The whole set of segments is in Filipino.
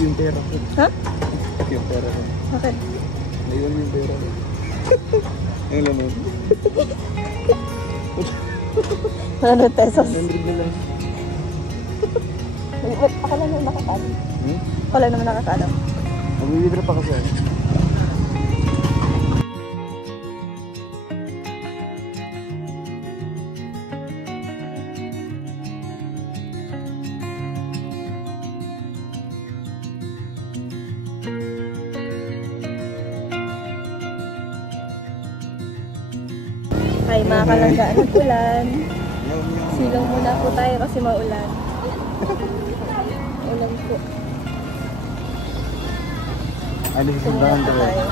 yung pera ko. Ha? Yung pera ko. Bakit? Naiwan yung pera ko. Ang laman. 100 pesos. 100 na lang. Ako lang naman nakakalam. Hmm? Ako lang naman nakakalam. Mag-withdraw pa kasi. Ay, mga kalangga, nag-ulan. Silong muna po tayo kasi maulan. Ulan po. Alis sa Tumula dahan po tayo. tayo.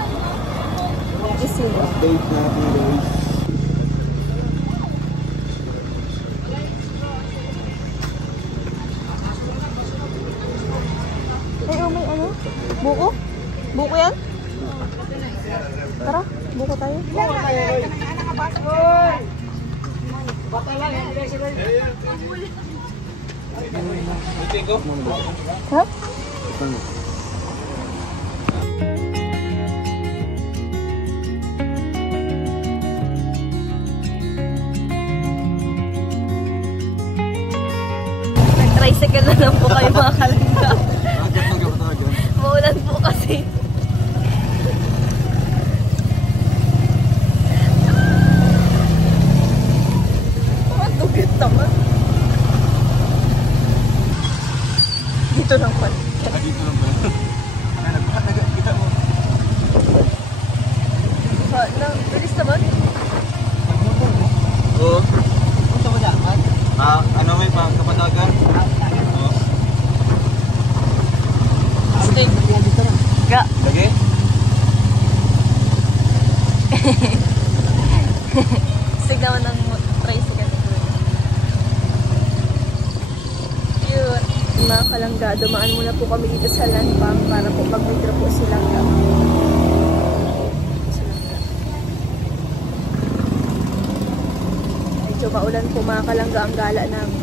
Isilong. Update natin guys. Ay, oh, may ano? Buko? Buko yan? Tara, buko tayo. Ha? Nag-tricycle na lang po kayo mga kalangga. Maulan po kasi. Dugat naman. Dito lang pa. Dito lang ba? Kita mo. Bilis naman. Oo. Punta mo dapat? Ano may kapatagan? Oo. Steak. Ga. Lagi? Steak naman ng tricycle. Cute. Mga kalangga, dumaan muna po kami dito sa landbank para po mag-withdraw po silang medyo maulan po mga kalangga ang gala namin.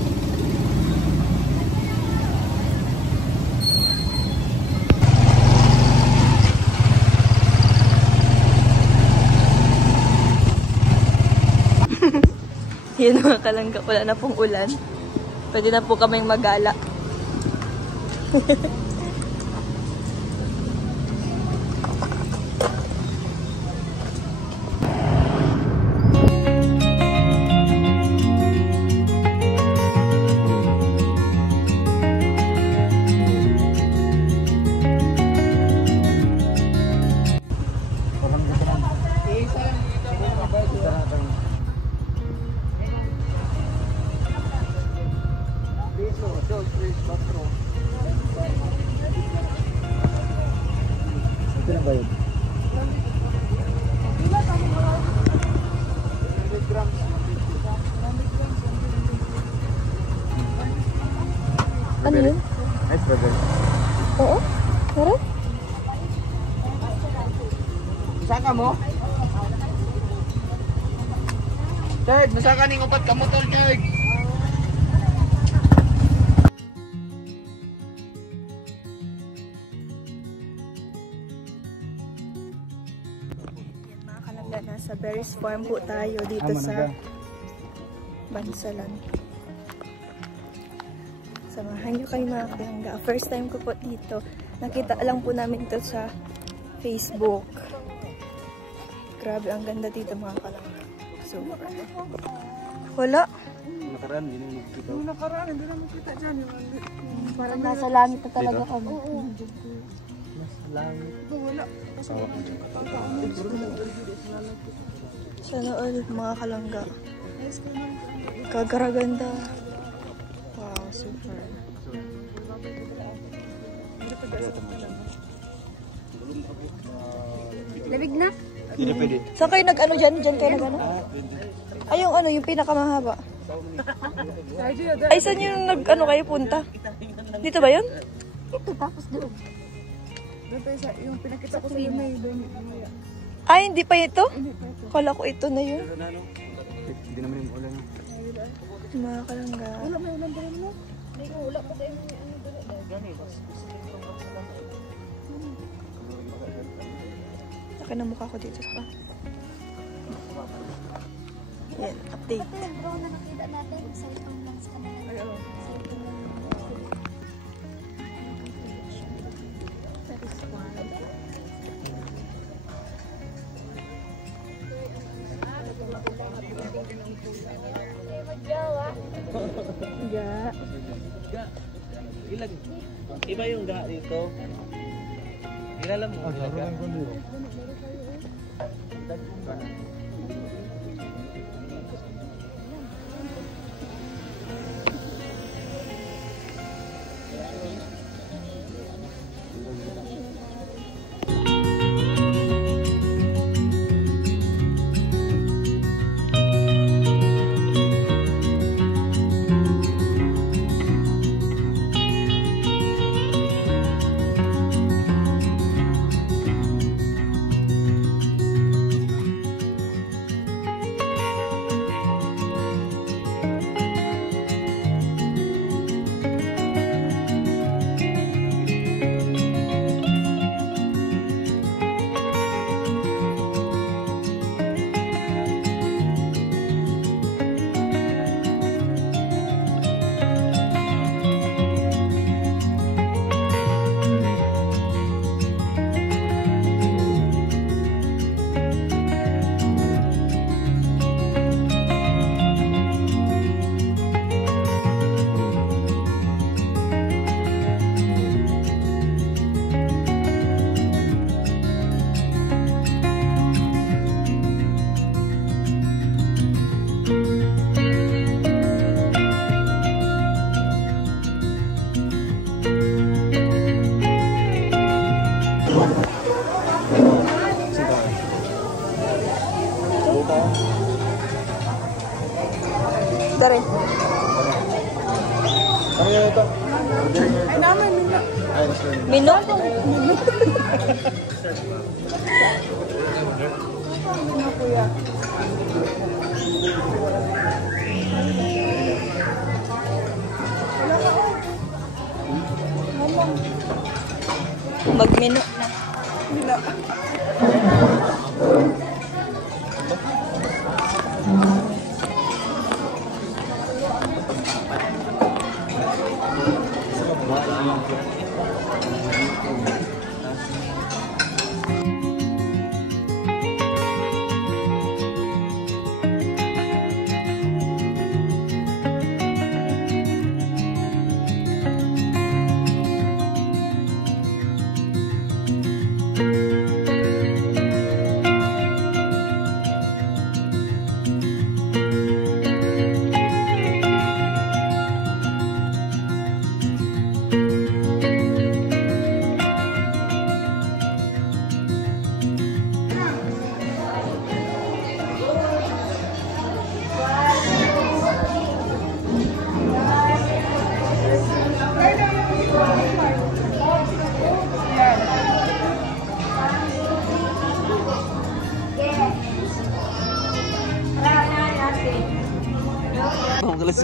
Yun mga kalangga, wala na pong ulan. Pwede na po kaming magala. Ito na ba yun? Ano yun? Ay, strawberry. Oo? Meron? Masaka mo? Third, masaka ning upat ka motor, third. Mga kalangga, nasa Berries Farm po tayo dito sa Bansalan. Samahan nyo kayo mga kalangga. First time ko po dito. Nakita lang po namin ito sa Facebook. Grabe, ang ganda dito mga kalangga. So, wala. Nakaraan, hindi naman makikita. Nakaraan, hindi naman kita dyan. Parang nasa langit na talaga kami. Nasa langit. Wala. Sana all mga kalangga. Kagaraganda. Wow, super. Labig na? Hindi na pwede. Saan kayo nag-ano dyan? Dyan kayo nag-ano? Ay, yung ano, yung pinakamahaba. Ay, saan yung nag-ano kayo punta? Dito ba yun? Ito, tapos doon. Doon tayo sa, yung pinakita ko sa iyo may Ay, hindi pa ito? Kala ko ito na yun. Hindi naman yung ulan. Mga kalangga. Wala may ulan din mo? Laki na mukha ko dito sa yan, update. Bro, na nakita natin, cellphone lang sa kanila. Ayun. Cellphone lang. That is one. Ga. Ilag. Iba yung ga dito. Ilalam mo. Ga. Dari. Ano yun ito? Ay, naman, Mino. Mino? Mino, kuya. Wala ka, oh. Mamang. Magmino na. Mino.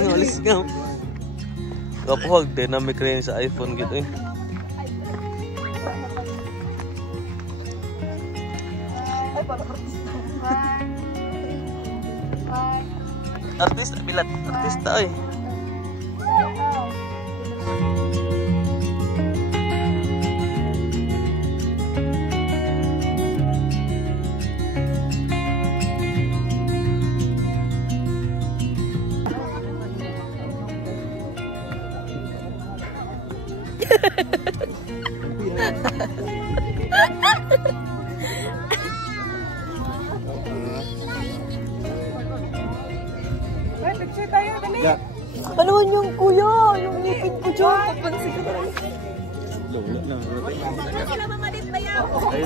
Alis nga. Kapuhag, dynamic rin sa iPhone gitu eh. Artista, bilat. Artista eh. Ay, picture tayo, dali. Ano yung kuya? Yung ngipin ko dyan. Papansin ko talaga.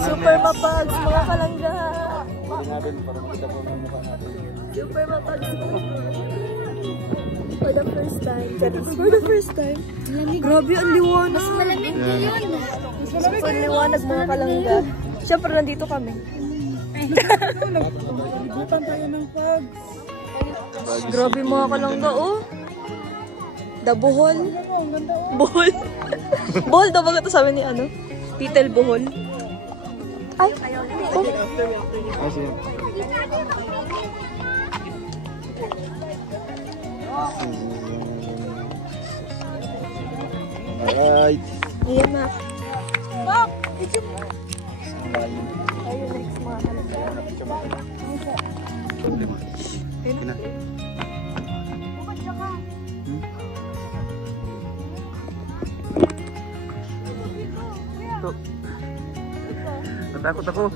Super mapags, mga kalangga. Super mapags. For the first time. For the first time. Grabe, ang liwanag. Mas malamig yun. Super liwanag, mga kalangga. Siyempre, nandito kami. Nagbutan tayo ng pag. Grabe, mga kalangga, oh. The Bohol. Ang ganda oh. Bohol. Bohol daw ba ito sabi ni ano? Titel Bohol. Ay. Oh. Ay, sige. Alright. Ayan na. Bak! Ito mo. Ayun, next mga kalagay. Kina. Natakot ako.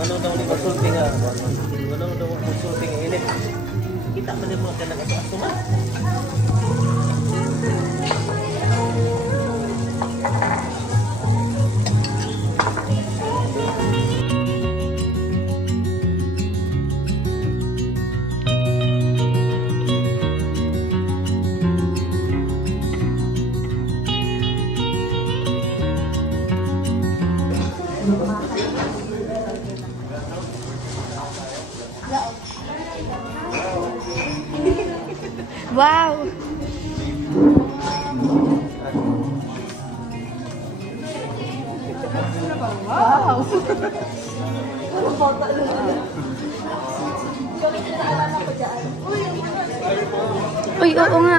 Ano daw ni consulting ah. Ano daw consulting ini. Kita man mo ka nag-asuman. Wow! Wow! Uy, oo nga.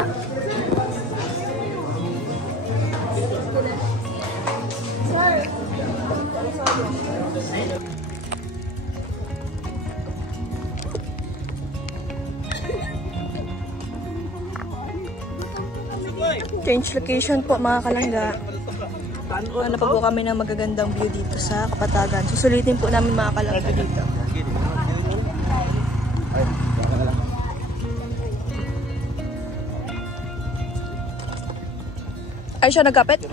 Change location po mga kalangga. Ano pa po kami ng magagandang view dito sa Kapatagan. Susulitin po namin mga kalangga dito. Ay siya nagkapit?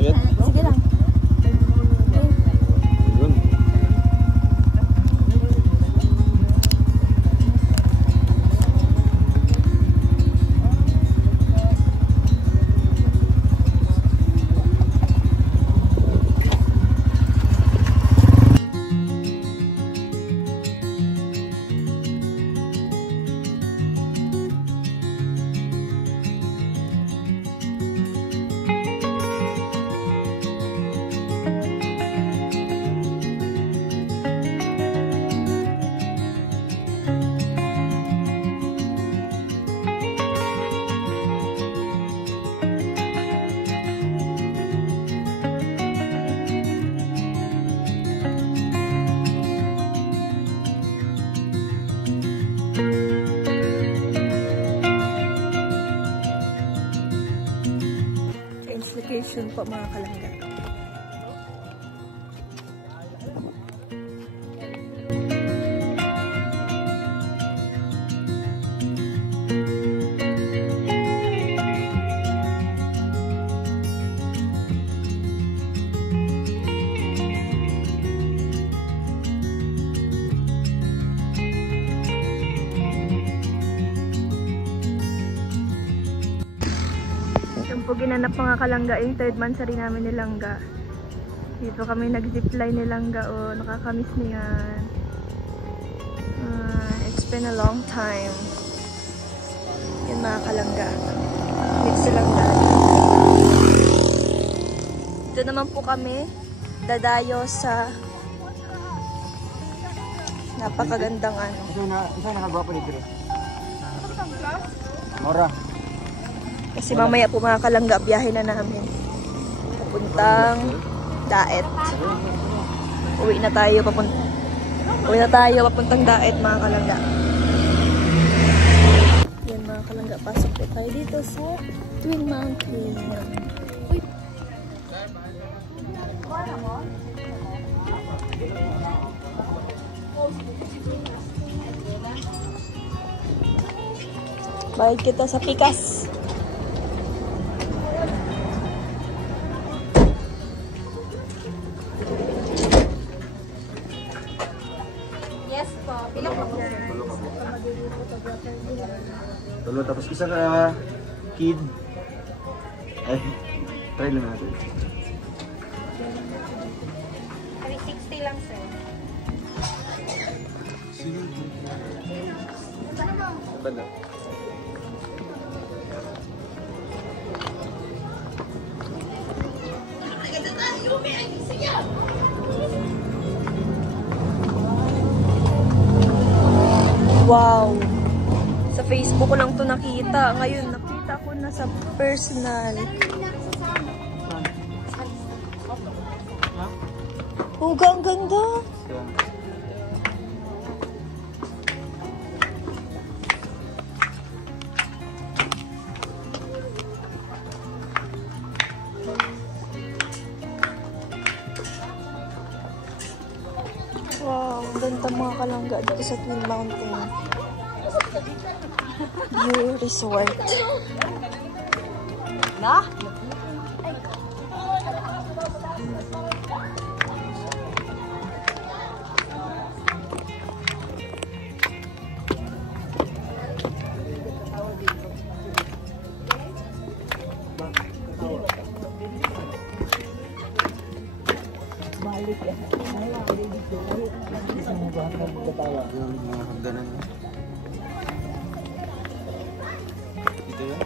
Sige. Sige lang. Yun. Change location po mga kalangga. Yung po ginanap mga kalangga, yung 3rd mansari namin ni Langga. Dito kami nag-zipline ni Langga. O, nakakamiss niya yan. It's been a long time. Yan mga kalangga. Miss si Langga. Dito naman po kami dadayo sa napakagandang ano. Isa nakagwapo ni Dre. Mora. Kasi mamaya po mga kalangga, biyahe na namin. Papuntang Daet. Uwi na tayo papuntang Daet mga kalangga. Yan mga kalangga, pasok po tayo dito sa Twin Mountain. Uy. Bayad kita sa Pikas. Tulo tapos isa ka kid. Ay, try lang natin. 360 lang, sir. Banda. Wow! Sa Facebook ko lang to nakita. Ngayon, nakita ko na sa personal. Oh, ang ganda! Wow, ang ganda mga kalangga dito sa Twin Mountain View Resort. Na? Yung mga hagdanan mo. Dito yun?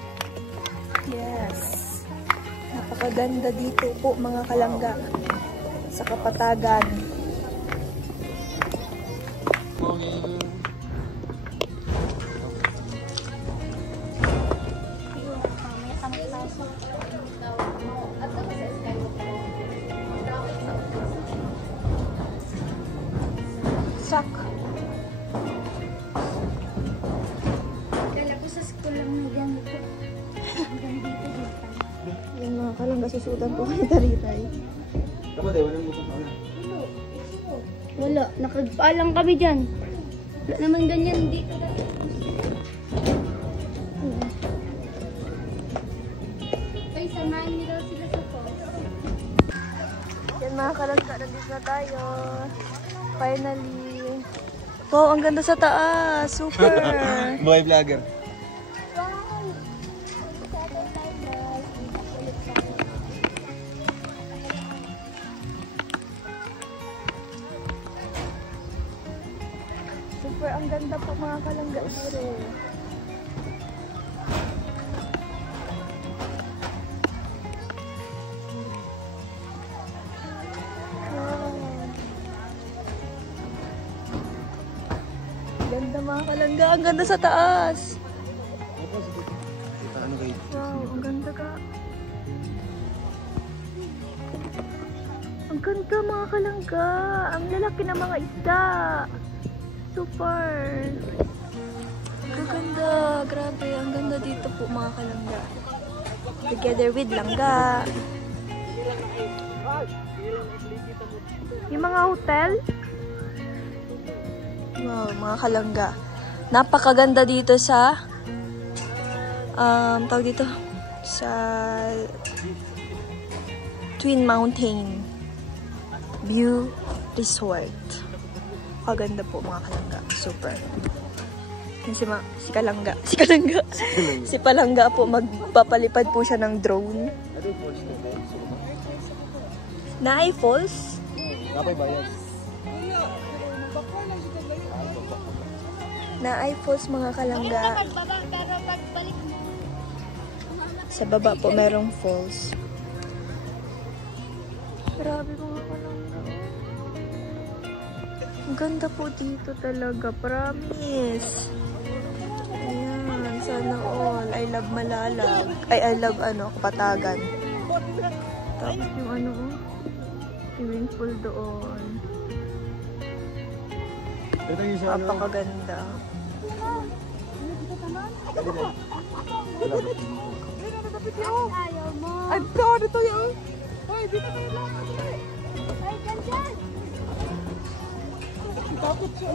Yes. Napakaganda dito po mga kalangga sa Kapatagan. Sak. Kala ko sa school lang na ganito. Hanggang dito dito. Yan mga kalangga, susutan po kayo taritay. Tama tayo, walang mukhang ako na. Wala, nakagpaalang kami dyan. Wala naman ganyan dito. Ay, samahan niyo daw sila sa post. Yan mga kalangga, nandito na tayo. Finally. Wow, ang ganda sa taas. Super. Boy vlogger. Super, ang ganda po mga kalangga dito. Ganda mga kalangga, ang ganda sa taas. Kita ano kayo? Wow, ang ganda ka. Ang ganda mga kalangga. Ang lalaki ng mga isda. Super. Gaganda. Grabe. Ang ganda dito po mga kalangga. Together with langga. Yung mga hotel. Wow, mga kalangga. Napakaganda dito sa tawag dito sa Twin Mountain View Resort. Kaganda po mga kalangga. Super. Yan si Kalangga. Si Palangga po, magpapalipad po siya ng drone. Naay Falls? Napay bayas. Naay Falls mga kalangga. Sa baba po merong falls. Grabe mga kalangga. Ang ganda po dito talaga. Promise. Ayan. Sana all. I love Malalag. Ay, I love Kapatagan. Tapos yung swimming pool doon. Ito yung isa Napakaganda. Ay, ito, dito yun. Ay, dito tayo lang. Ay, dyan. Takot siya.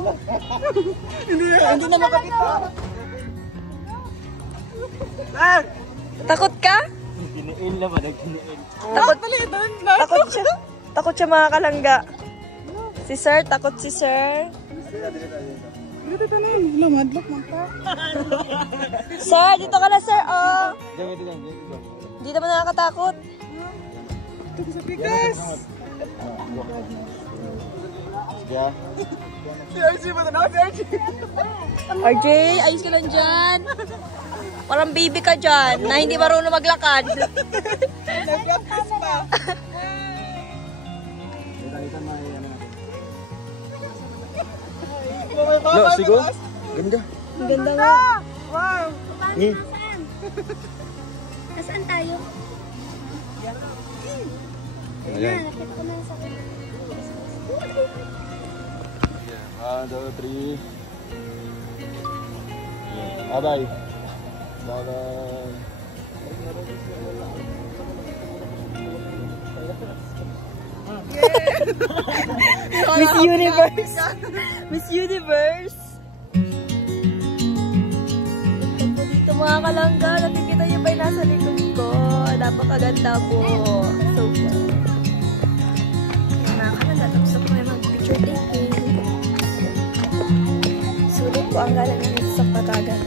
Hindi na makapita. Takot ka? Kiniin lang ba? Nagkiniin. Takot siya mga kalangga. Si Sir, takot si Sir. Dito na yun. Lumadlok mo ka. Sir, dito ka na Sir. Oh. Dito. Hindi naman nakakatakot. Ito sa bigas. Yeah. Si RJ ba na? Si RJ. RJ, ayos ka lang dyan. Parang baby ka dyan, na hindi marunong maglakad. Nag-practice pa. No, sigo. Ganda. Ang ganda mo. Wow. Ni. Nasaan tayo? Ayan. Nakita ko na sa kanila. 1, 2, 3. Bye-bye. Bye-bye. Miss Universe. Miss Universe. Dito mga kalangga, nakikita niyo ba yung nasa likod ko? Napakaganda po. So, nakakalala. Tapos ako may mag-picture taking. Sulit po ang galang namin sa Patagan.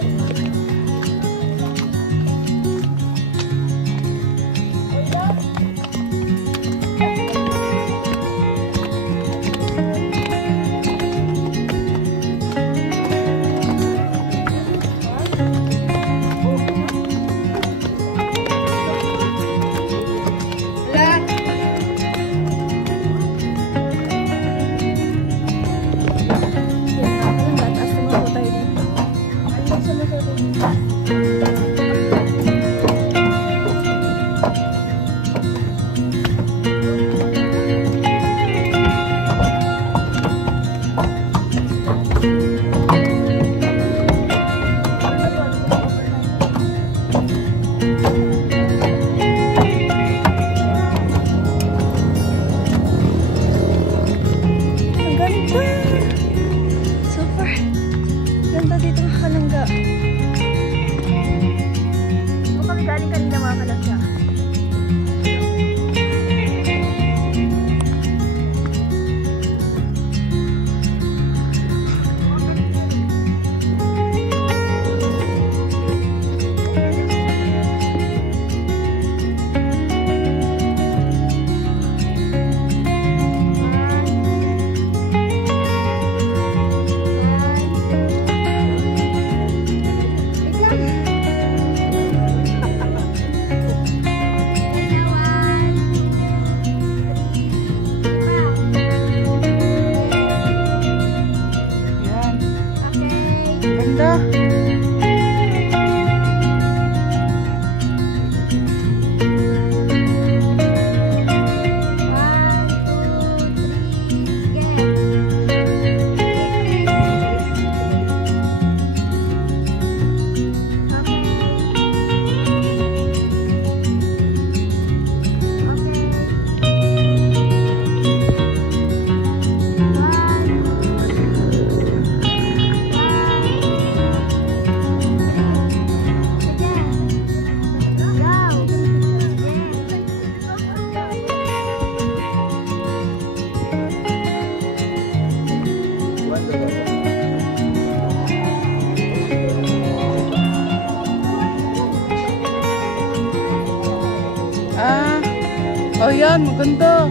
yan, maganda.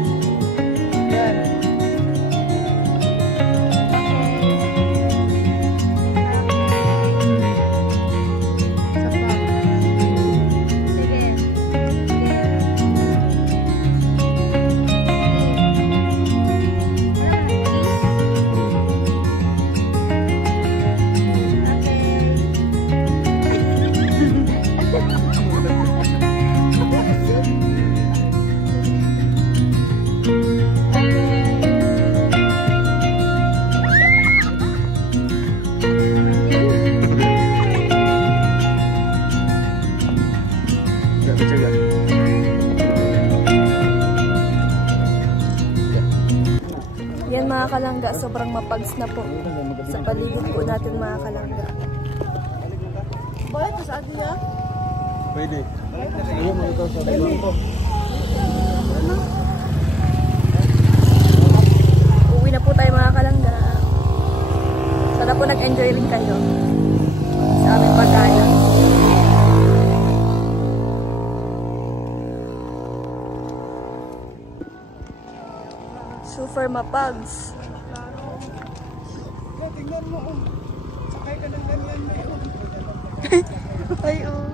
Yan. Yan mga kalangga, sobrang mapags na po sa paligid po natin mga kalangga. Bakit sa atin ya? Pwede. Ayun, mga ito sa dalawang ko. Uwi na po tayo mga kalangga. Sana po nag-enjoy rin kayo sa aming pagkaya. Super mapags. Tingnan mo, sakay ka ng ganyan na yun. Ay, oh.